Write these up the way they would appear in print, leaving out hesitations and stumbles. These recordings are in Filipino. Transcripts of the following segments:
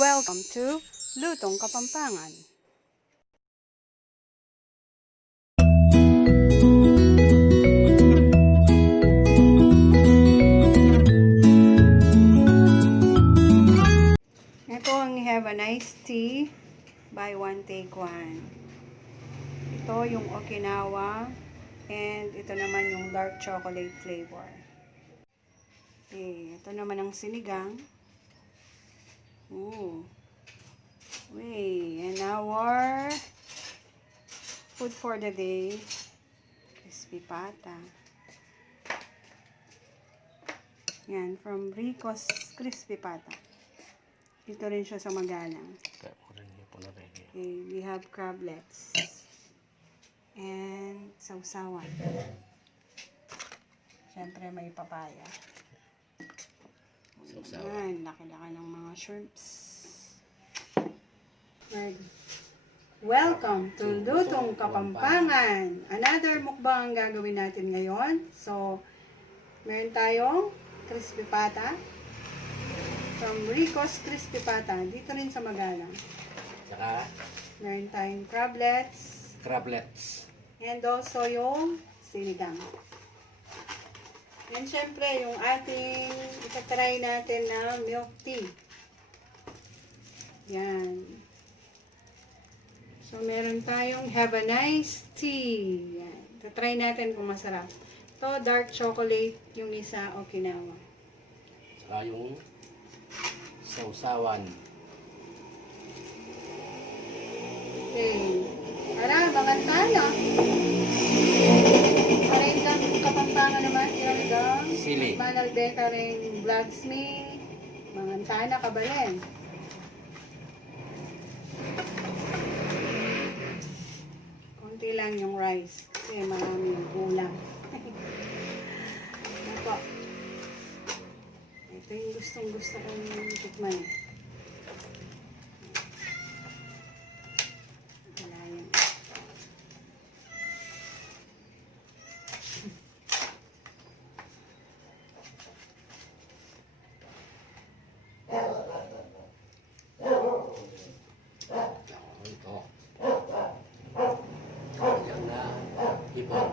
Welcome to Lutong Kapampangan. Ito ang have a nice tea, buy one take one. Ito yung Okinawa and ito naman yung dark chocolate flavor. Okay, ito naman ang sinigang. Ooh. And our food for the day, crispy pata. Yan, from Rico's Crispy Pata. Dito rin siya sa Magalang. Okay, we have crablets. And sausawan. Siyempre may papaya. Yan, laki-laki ng mga shrimps. Welcome to Lutong Kapampangan. Another mukbang ang gagawin natin ngayon. So, meron tayong crispy pata from Rico's Crispy Pata. Dito rin sa Magalang. Saka, meron tayong crablets. And also yung sinigang. And syempre, yung ating itatry natin na milk tea. Yan. So, meron tayong have a nice tea. Yan. Itatry natin kung masarap. Ito, dark chocolate, yung isa, Okinawa. saka yung sausawan. Okay. Tara, maganda na. Parang Kapampangan naman, yung Sili. Manalbeta rin vlogs me. Mangantana ka ba rin? Konti lang yung rice. Kasi marami yung kulang. Ito. Ito yung gustong-gusto kong tikman. Wala yan. Ito. Yan na hipon.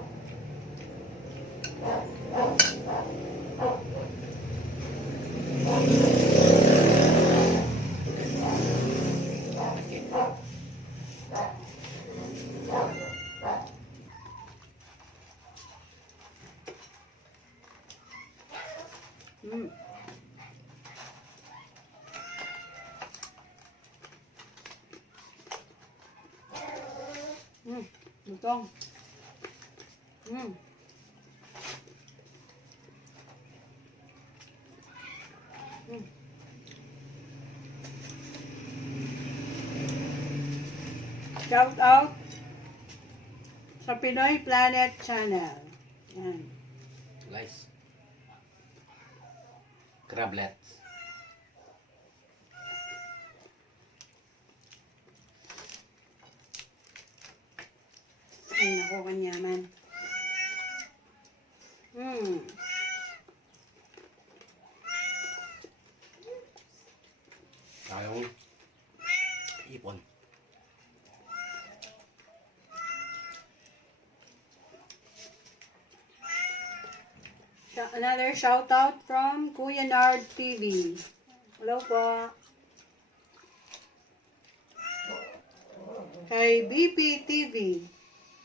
Lutong. Shout out sa Pinoy Planet Channel. Yan. Guys. Crablets. Ay, naku, kanyaman. Saka yung hipon. Another shout out from Kuya Nard TV. Hello po. Kay BP TV.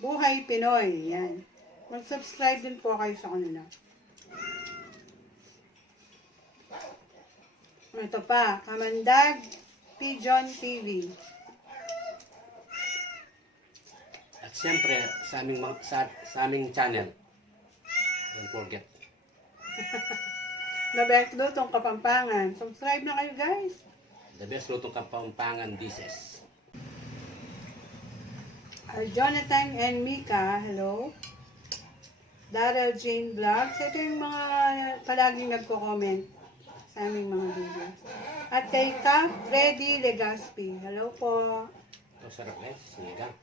Buhay Pinoy. Yan. Mag-subscribe din po kayo sa kanila. Ito pa. Kamandag Pigeon TV. At siyempre, sa aming channel, don't forget. The best Lutong Kapampangan. Subscribe na kayo, guys. The best Lutong Kapampangan dishes. Jonathan and Mika, hello. Daryl Jane Vlogs. Ito yung mga palaging nagko-comment sa aming mga videos. At kay Ka Freddy Legaspi. Hello po. Ito sarap guys, sinigang.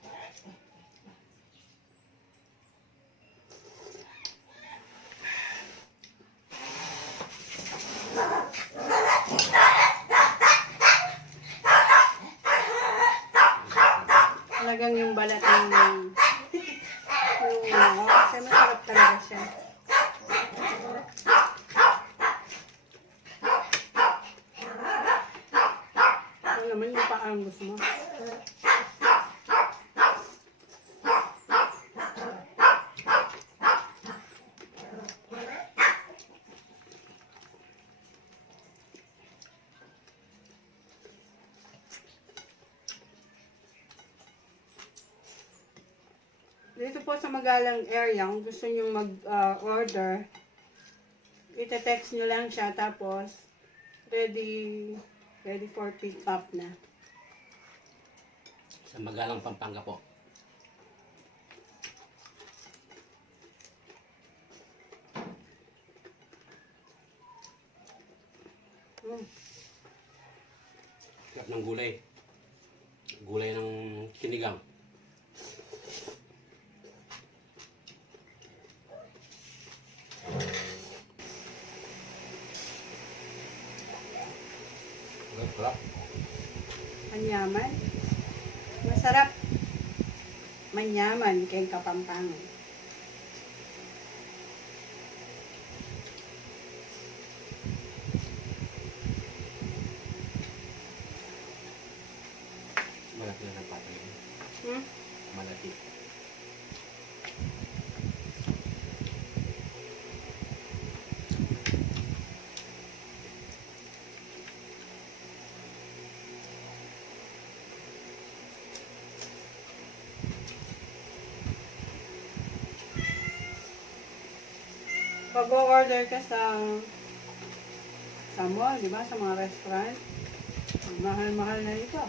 talagang yung balat ng kasi masarap talaga siya. Ano naman yung paang gusto mo? Dito po sa Magalang area, kung gusto nyo mag-order, ite-text nyo lang siya, tapos ready for pick up na. Sa Magalang, Pampanga po. Sarap ng gulay. Gulay ng sinigang. Sarap. Manyaman. Masarap. Manyaman kay Kapampangan. Malaki na ng patay. Malaki. Pag order ka sa mall, di ba? Sa mga restaurant, ang mahal-mahal na ito.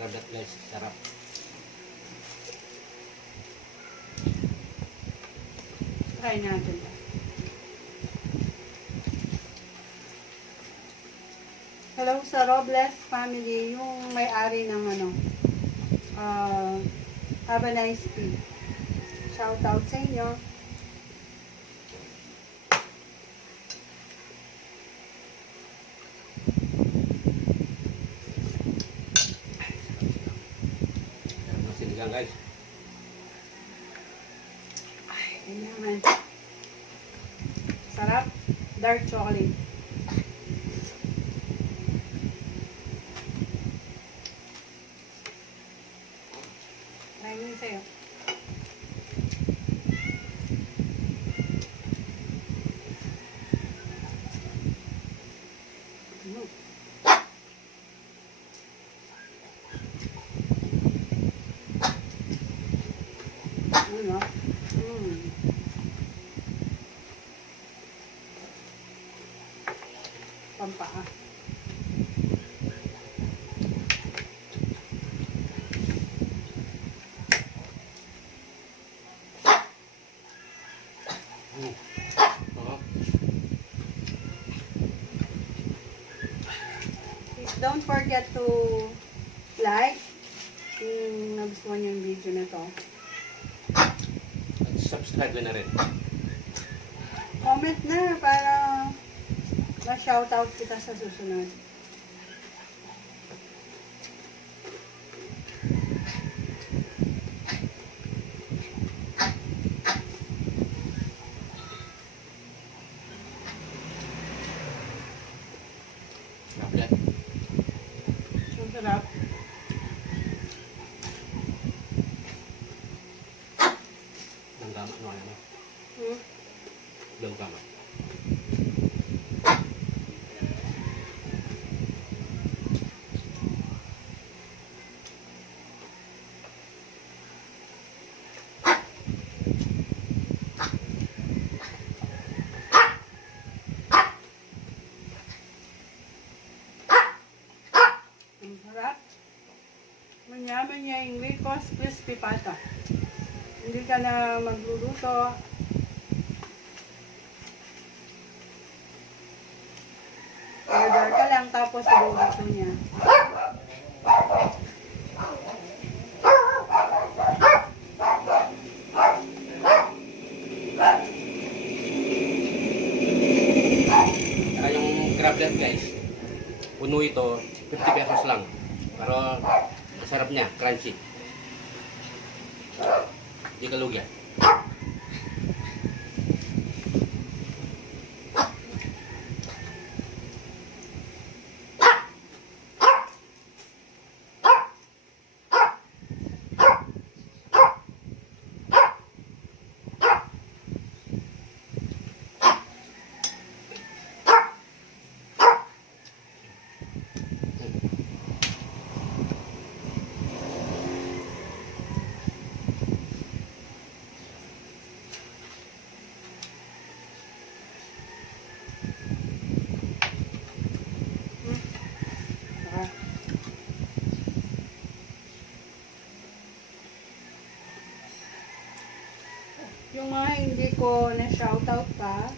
CRABLETS, sarap. Try natin. Hello sa Robles family, yung may-ari ng have a nice day. Shout out sa inyo. Sarap ng sinigang, guys. Ay, kailangan. Sarap. Dark chocolate. Try sa'yo. Ano? Pampaa. Don't forget to like kung nagustuhan niyo yung video na to. At subscribe na rin. Comment na para ma-shoutout kita sa susunod. CRABLETS. Ang sarap. Langgama, ano? Langgama. Ang sarap. Manyaman niya yung Rico's Crispy Pata. Hindi ka na magluluto. Order ka lang tapos iluluto niya. Uno ito, 50 pesos lang. Pero, ang sarap niya, crunchy. Di ka lugi. Saka, yung mga hindi ko na shoutout pa,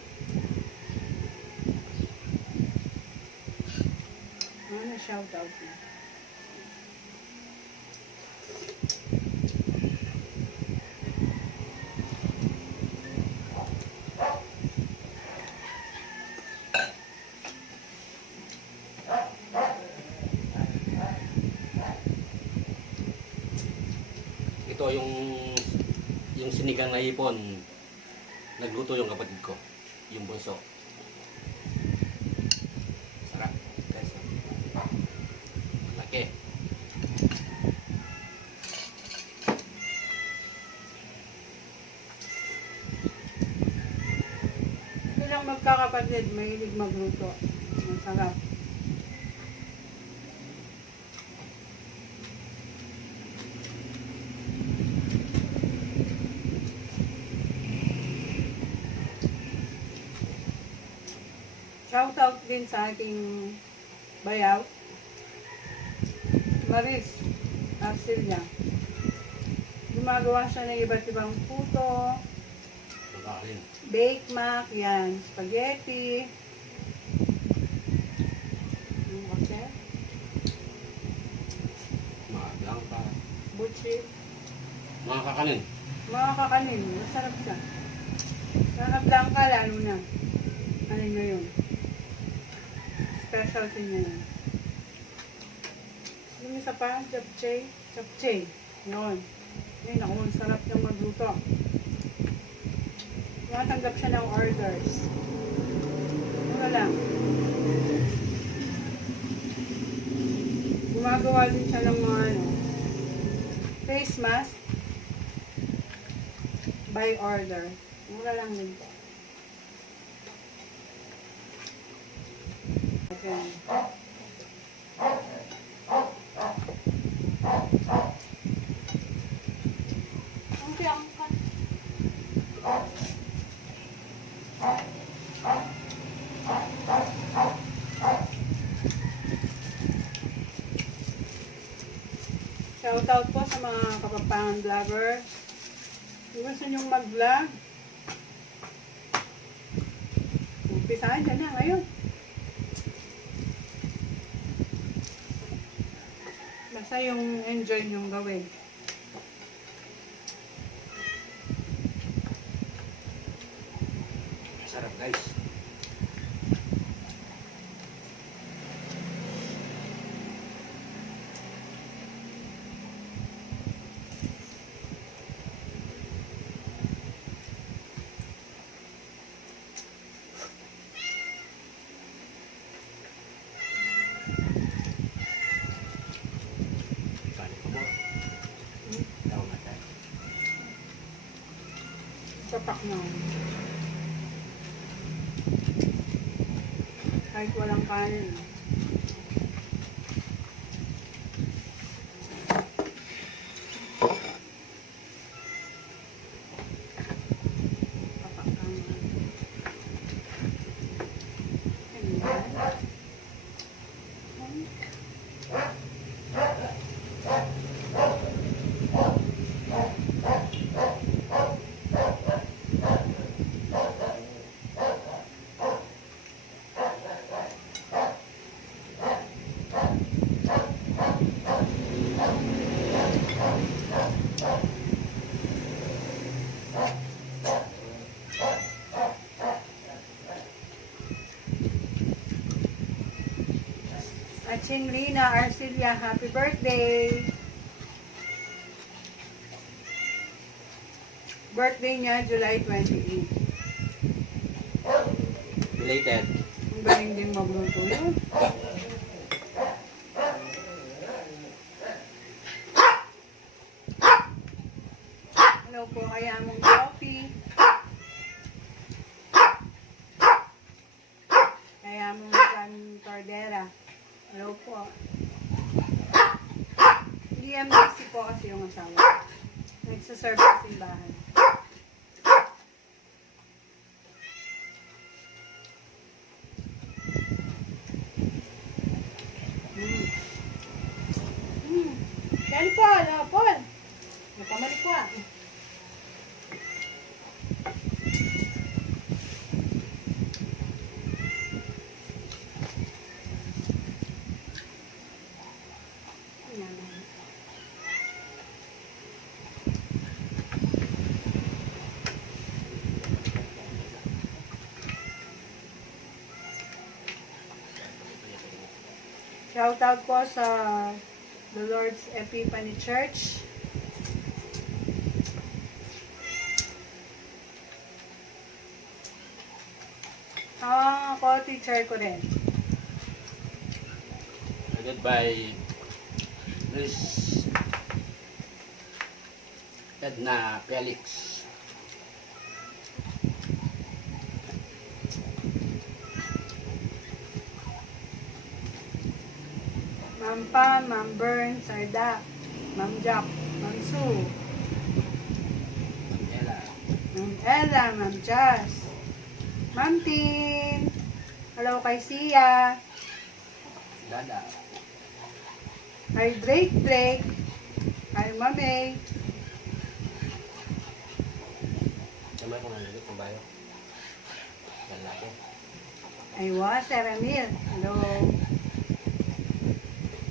na shoutout na. Ito yung sinigang na hipon. Nagluto yung kapatid ko. Yung bunso. Sarap. Guys. Laki. Silang magkakapatid, mahilig magluto. Masarap. Shoutout din sa ating bayaw, Maris Arcelia. Gumagawa siya ng iba't ibang puto, Pagkakalin. bake mac, yan, spaghetti. Okay. Mga blanca. Butchi. Mga kakanin. Mga kakanin, masarap siya. Sa blanca lalo na. Ano na yun? Specialty niya yun. Yung isa pa, japchae. Japchae. Yun. Yun, ako, ang sarap niyang magluto. Tumatanggap siya ng orders. Mura lang. Gumagawa din siya ng mga face mask by order. Mura lang din po. Okay. Okay, angkat. Shoutout po sa mga Kapampangan vlogger. Kung gusto nyong mag-vlog, umpisahan dyan na ngayon. Basta yung enjoy nyong gawin. Sarap guys. Sapak na. Kahit walang kanin. Sapak na. At Chinglina Arcilia, happy birthday! Birthday niya, July 28. Related. Ang galing din magluto yun. Hello po, kaya mong coffee. Kaya mong Tordera. Hello po. DMDC po kasi yung asawa. Nagsaserve sa simbahan. Yan po, Paul. Nakamali po ah. Shoutout po sa The Lord's Epiphany Church. Ako, teacher ko rin. Goodbye. Miss Edna Felix. Ma'am Pam, Ma'am Bern, Sarda, Ma'am Jack, Ma'am Sue, Ma'am Ella, Ma'am Jazz, Ma'am Tin, hello kay Sia, Dada. kay Drake, kay Mamay, Kamay ko nandito kung bayo. Lalaki. ay Sarah Mil, hello,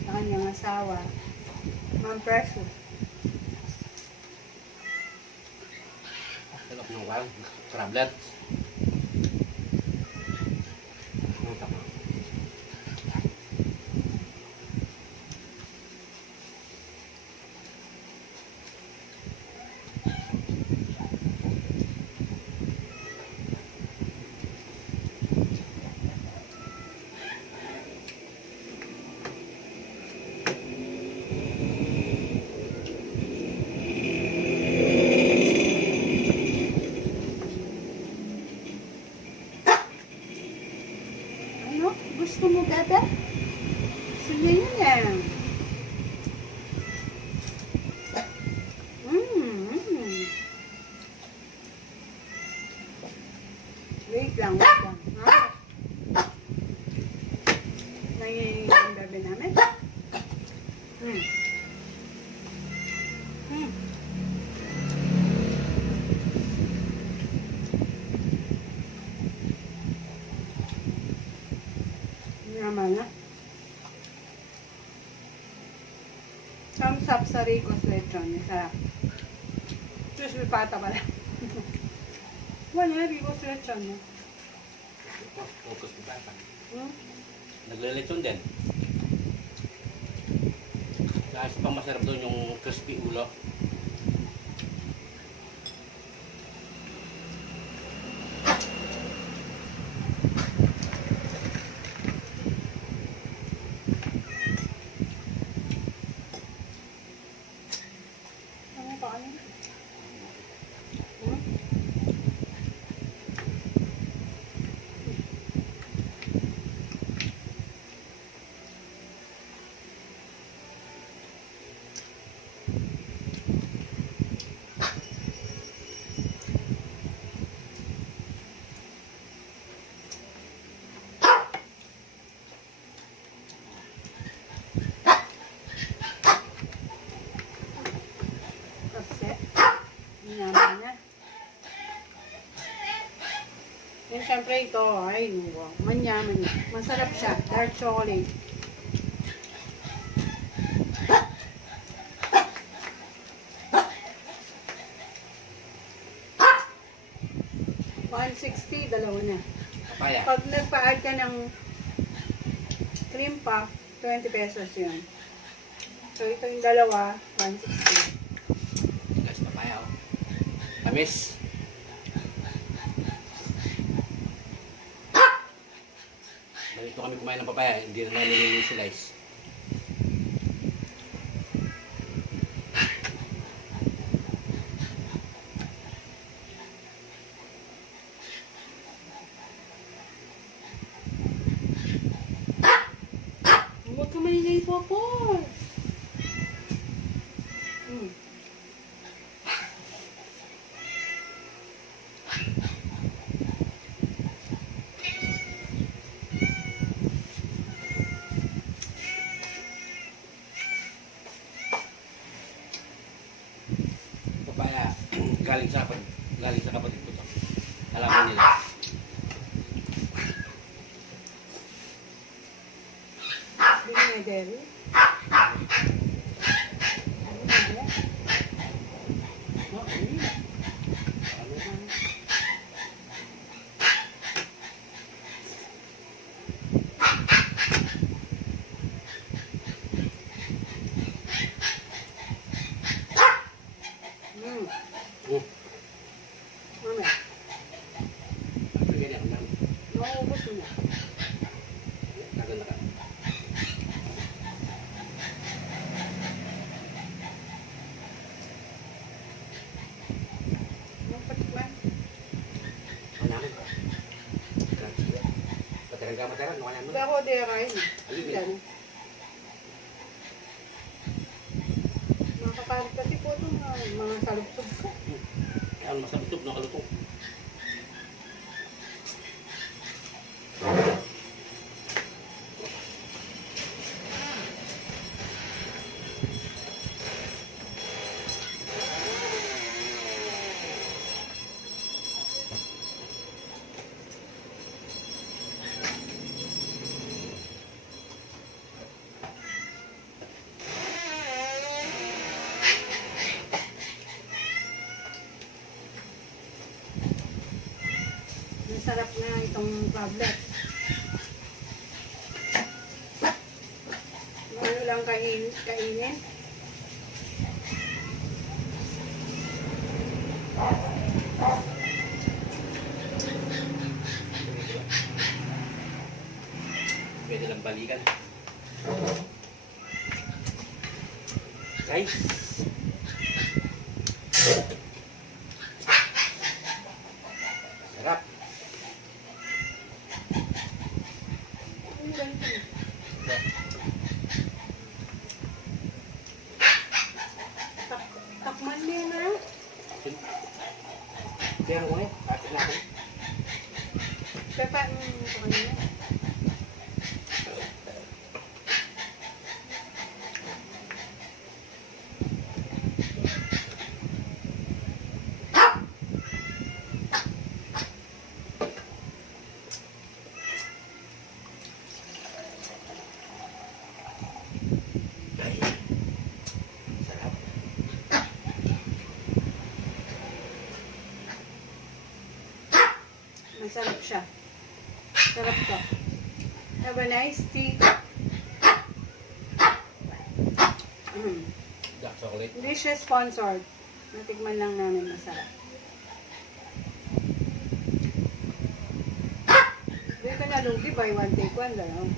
sa kanyang asawa, Ma'am Precious, Sarap ng wang. CRABLETS. Ang tama. ano? Gusto mo gata? Sige yun eh. Wait lang. Ha? Nangyayang yung bebe namin? Naman na. Thumbs up sa Rico's Lechon. Sarap. Diyos, may pata pala. Wala, Rico's Lechon. No? Focus ko pa. Naglelechon din. Kasi pang masarap doon yung crispy ulo. Ano pa ano? Kasi, naman na. Yan, syempre ito, ay, wow, manyaman. Masarap siya, dark chocolate. $160, dalawa na. Papaya. Pag nagpa-add ka ng cream puff, 20 pesos yun. So, ito yung dalawa, 160. Guys, papaya oh. Tamis. Ganito kami kumain ng papaya, hindi na namin nililize. Huwag ka maligay po po. Papaya, galing sa kapatid ko to. Alaman nila. Bili na deli. Mami, Ganyan, ang nauubos mo na. gaganda ka. Ang patikman. Panamin. Paterang-kamaterang, no kanya mo. Hindi ako derain. Alin Yan. Makakalit kasi po ito mga salubsob ka. Ayan, masabitog na kalutong. Masarap na itong CRABLETS. Ano lang kainin. Pwede lang balikan. Guys. Sarap. Ang ganito. Takman niya na. Kaya ko eh. Bakit na ako? Pepa, ito kanina. Sarap. Masarap siya. Sarap to. Have a nice tea. Dark chocolate. Hindi siya sponsored. Natikman lang namin masarap. Hindi ka nalugi, buy one take one lang.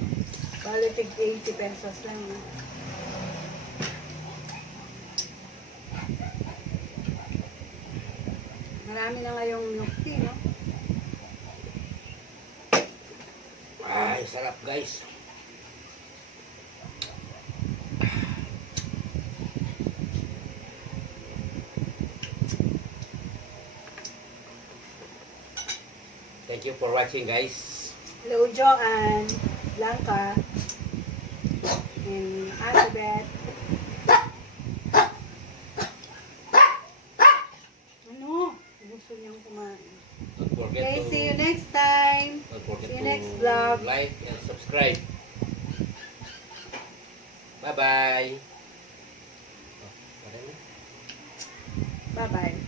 Bali, tig 80 pesos lang. Marami na ngayong MILKTEA, no? Ay, sarap guys. Thank you for watching guys. Hello, Joanne, Blanca, and Annabeth. Ano? Gusto niyang kumain. Don't forget Okay, to see you next time. don't forget See you to next vlog. like and subscribe. Bye bye. Bye-bye.